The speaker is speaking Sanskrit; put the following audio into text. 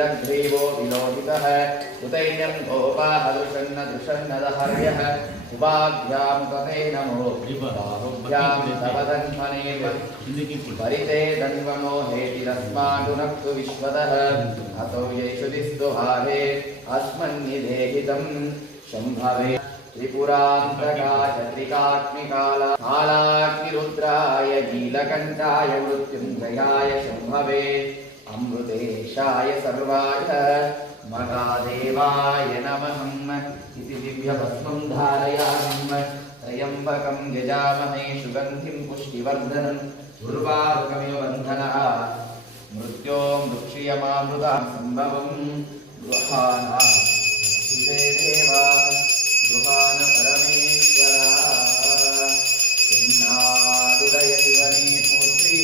ग्रीवो विलोहितः उतैन्यं गोपाहदृशन्न दृशन्नदहर्यः उपाभ्यां तते नमो बाहुभ्यां तव धन्वने परिते धन्वनो हेतिरस्मादुनक्तु विश्वतः अतो येषु दिस्तुहारे अस्मन्निदेहितं शम्भवे त्रिपुरान्तकाशत्रिकाग्निकालाग्निरुद्राय नीलकण्ठाय मृत्युञ्जयाय शम्भवे अमृतेशाय सर्वाय महादेवाय नमः इति दिव्यभस्मं धारयामः त्र्यम्बकं यजामहे सुगन्धिं पुष्टिवर्धनं उर्वारुकमिव बन्धनः मृत्यो मृक्षीयमामृतां सम्भवं गृहाणा देवाः गृहाण परमेश्वरा शिवने पुत्री